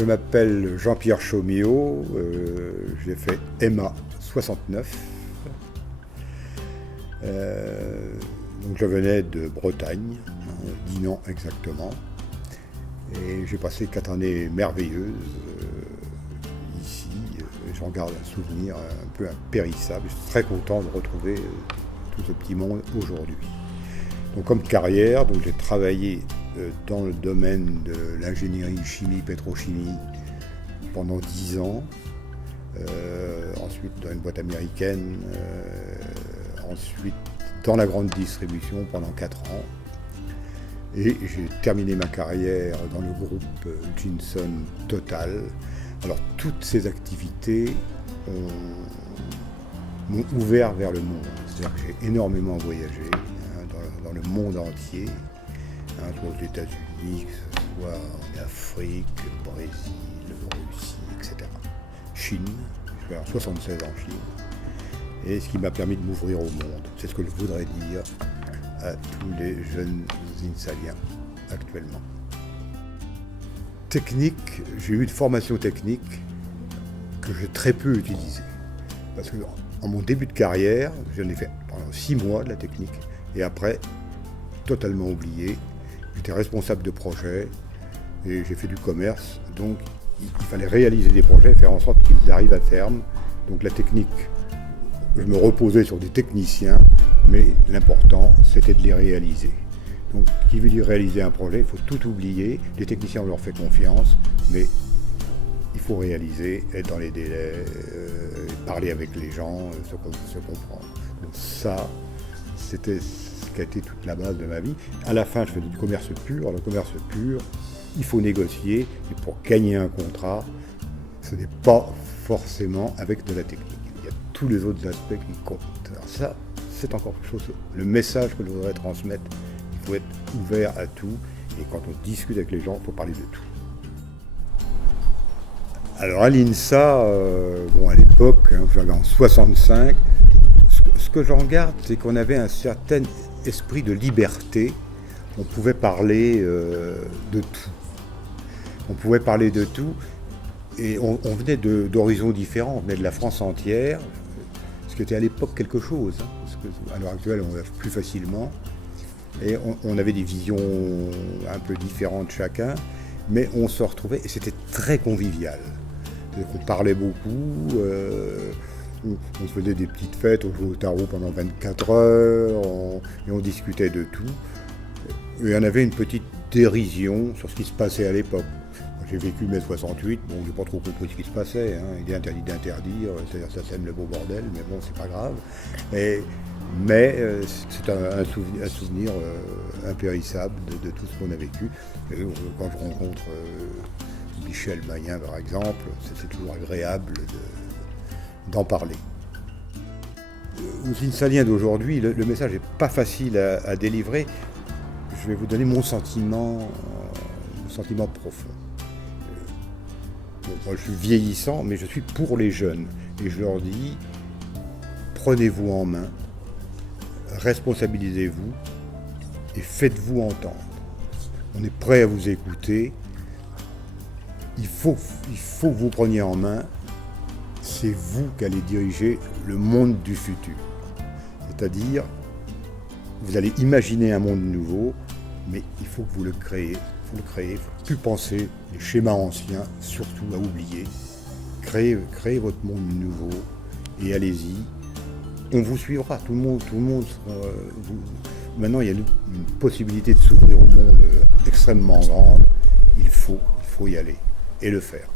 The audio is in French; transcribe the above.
Je m'appelle Jean-Pierre Chaumiot, j'ai fait EMA 69. Donc je venais de Bretagne, Dinan exactement, et j'ai passé 4 années merveilleuses ici. J'en garde un souvenir un peu impérissable. Je suis très content de retrouver tout ce petit monde aujourd'hui. Donc comme carrière, donc j'ai travaillé dans le domaine de l'ingénierie chimie, pétrochimie pendant 10 ans, ensuite dans une boîte américaine, ensuite dans la grande distribution pendant 4 ans. Et j'ai terminé ma carrière dans le groupe Jinson Total. Alors toutes ces activités m'ont ouvert vers le monde. C'est-à-dire que j'ai énormément voyagé dans le monde entier, soit aux États-Unis, que ce soit en Afrique, Brésil, Russie, etc. Chine, je vais avoir 76 en Chine. Et ce qui m'a permis de m'ouvrir au monde. C'est ce que je voudrais dire à tous les jeunes Insaliens actuellement. Technique, j'ai eu une formation technique que j'ai très peu utilisée. Parce que en mon début de carrière, j'en ai fait pendant 6 mois de la technique. Et après, totalement oublié. J'étais responsable de projet et j'ai fait du commerce. Donc il fallait réaliser des projets, faire en sorte qu'ils arrivent à terme. Donc la technique, je me reposais sur des techniciens, mais l'important, c'était de les réaliser. Donc, qui veut dire réaliser un projet, il faut tout oublier. Les techniciens, on leur fait confiance, mais il faut réaliser, être dans les délais, parler avec les gens, se comprendre. Donc ça, c'était ce qui a été toute la base de ma vie. À la fin, je faisais du commerce pur. Le commerce pur, il faut négocier, et pour gagner un contrat, ce n'est pas forcément avec de la technique. Il y a tous les autres aspects qui comptent. Alors ça, c'est encore quelque chose, le message que je voudrais transmettre. Il faut être ouvert à tout, et quand on discute avec les gens, il faut parler de tout. Alors à l'INSA, à l'époque, j'avais en 65, ce que j'en garde, c'est qu'on avait un certain esprit de liberté. On pouvait parler de tout. On pouvait parler de tout, et on venait d'horizons différents, on venait de la France entière, ce qui était à l'époque quelque chose, parce qu'à l'heure actuelle, on lève plus facilement. Et on avait des visions un peu différentes chacun, mais on se retrouvait et c'était très convivial. On parlait beaucoup, on se faisait des petites fêtes, on jouait au tarot pendant 24 heures, et on discutait de tout. Et on avait une petite dérision sur ce qui se passait à l'époque. J'ai vécu mai 68, j'ai pas trop compris ce qui se passait, il est interdit d'interdire, c'est-à-dire ça sème le beau bordel, mais bon, c'est pas grave. Mais c'est un souvenir impérissable de tout ce qu'on a vécu. Et quand je rencontre Michel Mayen, par exemple, c'est toujours agréable d'en parler. Aux Insaliens d'aujourd'hui, le message n'est pas facile à délivrer. Je vais vous donner mon sentiment profond. Moi, je suis vieillissant, mais je suis pour les jeunes. Et je leur dis, prenez-vous en main, responsabilisez-vous et faites-vous entendre. On est prêt à vous écouter. Il faut que vous preniez en main. C'est vous qui allez diriger le monde du futur. C'est-à-dire, vous allez imaginer un monde nouveau, mais il faut que vous le créez. Il ne faut plus penser les schémas anciens, surtout à oublier. Créez votre monde nouveau et allez-y. On vous suivra, tout le monde maintenant, il y a une possibilité de s'ouvrir au monde extrêmement grande. Il faut y aller et le faire.